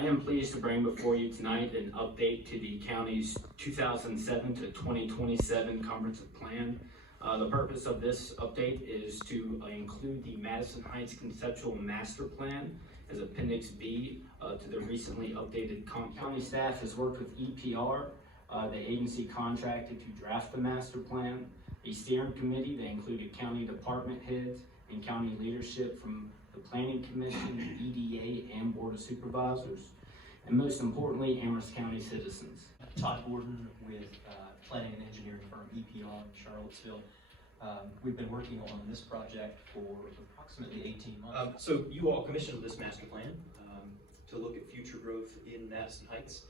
I am pleased to bring before you tonight an update to the county's 2007 to 2027 comprehensive plan. The purpose of this update is to include the Madison Heights conceptual master plan as Appendix B to the recently updated county staff has worked with EPR, the agency contracted to draft the master plan, a steering committee that included county department heads and county leadership from the Planning Commission, EDA, and Board of Supervisors, and most importantly, Amherst County citizens. Todd Gordon with planning and engineering firm EPR in Charlottesville. We've been working on this project for approximately 18 months. So you all commissioned this master plan to look at future growth in Madison Heights.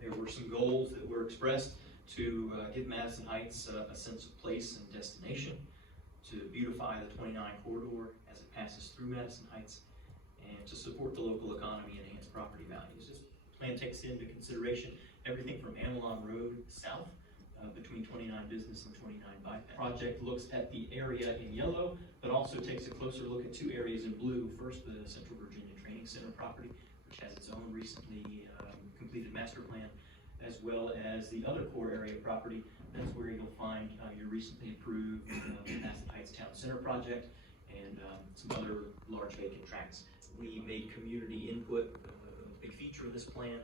There were some goals that were expressed to give Madison Heights a sense of place and destination, to beautify the 29 corridor as it passes through Madison Heights, and to support the local economy and enhance property values. This plan takes into consideration everything from Amelon Road south between 29 Business and 29 Bypass. Project looks at the area in yellow, but also takes a closer look at two areas in blue. First, the Central Virginia Training Center property, which has its own recently completed master plan, as well as the other core area property. That's where you'll find your recently approved Madison Heights Town Center project and some other large vacant tracts. We made community input a big feature of this plan.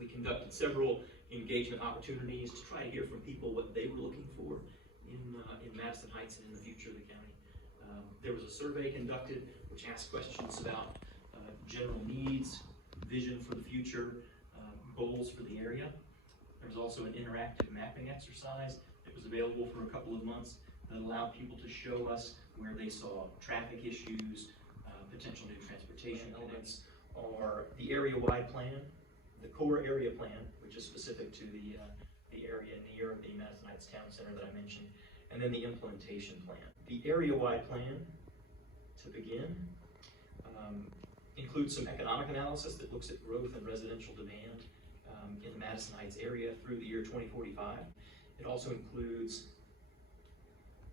We conducted several engagement opportunities to try to hear from people what they were looking for in Madison Heights and in the future of the county. There was a survey conducted which asked questions about general needs, vision for the future, goals for the area. There was also an interactive mapping exercise that was available for a couple of months that allowed people to show us where they saw traffic issues, potential new transportation elements, or the area-wide plan, the core area plan, which is specific to the area near the Madison Heights Town Center that I mentioned, and then the implementation plan. The area-wide plan, to begin, includes some economic analysis that looks at growth and residential demand in the Madison Heights area through the year 2045. It also includes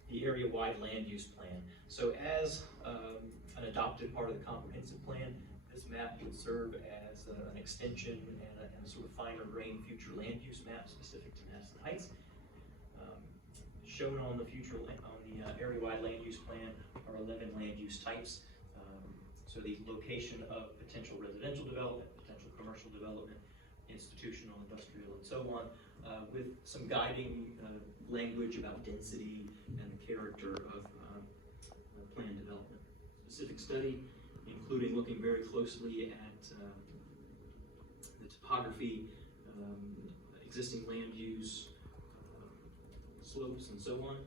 the area-wide land use plan. So as an adopted part of the comprehensive plan, this map would serve as an extension and a sort of finer grained future land use map specific to Madison Heights. Shown on the area-wide land use plan are 11 land use types. So the location of potential residential development, potential commercial development, institutional, industrial, and so on, with some guiding language about density and the character of planned development. Specific study, including looking very closely at the topography, existing land use, slopes, and so on.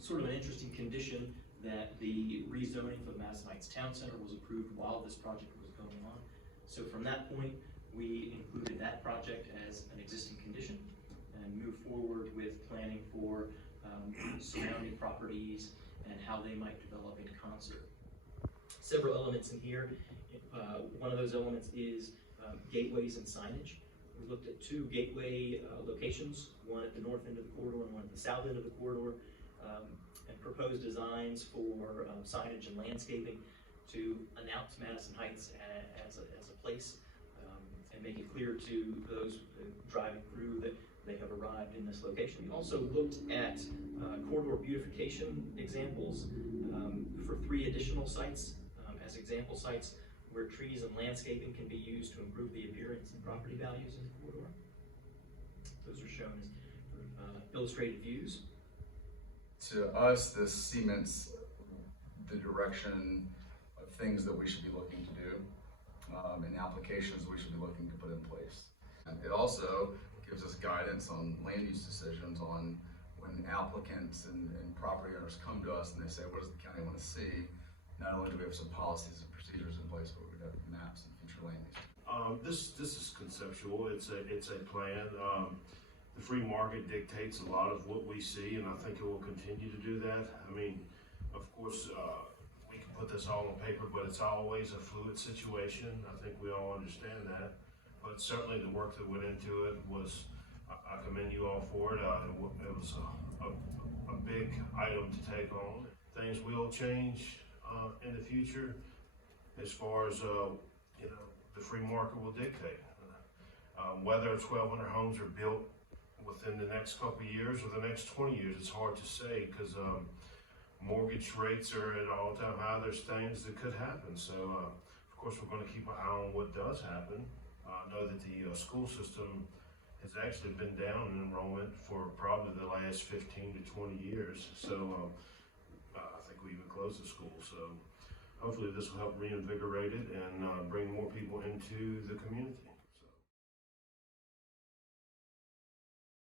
Sort of an interesting condition that the rezoning for the Madison Heights Town Center was approved while this project was going on. So from that point, we included that project as an existing condition and moved forward with planning for surrounding properties and how they might develop in concert. Several elements in here. One of those elements is gateways and signage. We looked at two gateway locations, one at the north end of the corridor and one at the south end of the corridor, and proposed designs for signage and landscaping to announce Madison Heights as a place and make it clear to those driving through that they have arrived in this location. We also looked at corridor beautification examples for 3 additional sites as example sites where trees and landscaping can be used to improve the appearance and property values in the corridor. Those are shown as illustrated views. To us, this cements the direction of things that we should be looking to do and applications we should be looking to put in place. And it also gives us guidance on land use decisions on when applicants and property owners come to us and they say, what does the county want to see? Not only do we have some policies and procedures in place, but we have maps and future land use. This is conceptual. It's a plan. The free market dictates a lot of what we see, and I think it will continue to do that. I mean, of course, we can put this all on paper, but it's always a fluid situation. I think we all understand that. But certainly the work that went into it was, I commend you all for it. It was a big item to take on. Things will change in the future, as far as, you know, the free market will dictate. Whether 1,200 homes are built within the next couple of years or the next 20 years, it's hard to say, because mortgage rates are at all-time high. There's things that could happen. So, of course, we're going to keep an eye on what does happen. I know that the school system has actually been down in enrollment for probably the last 15 to 20 years. So, I think we even closed the school. So, hopefully this will help reinvigorate it and bring more people into the community.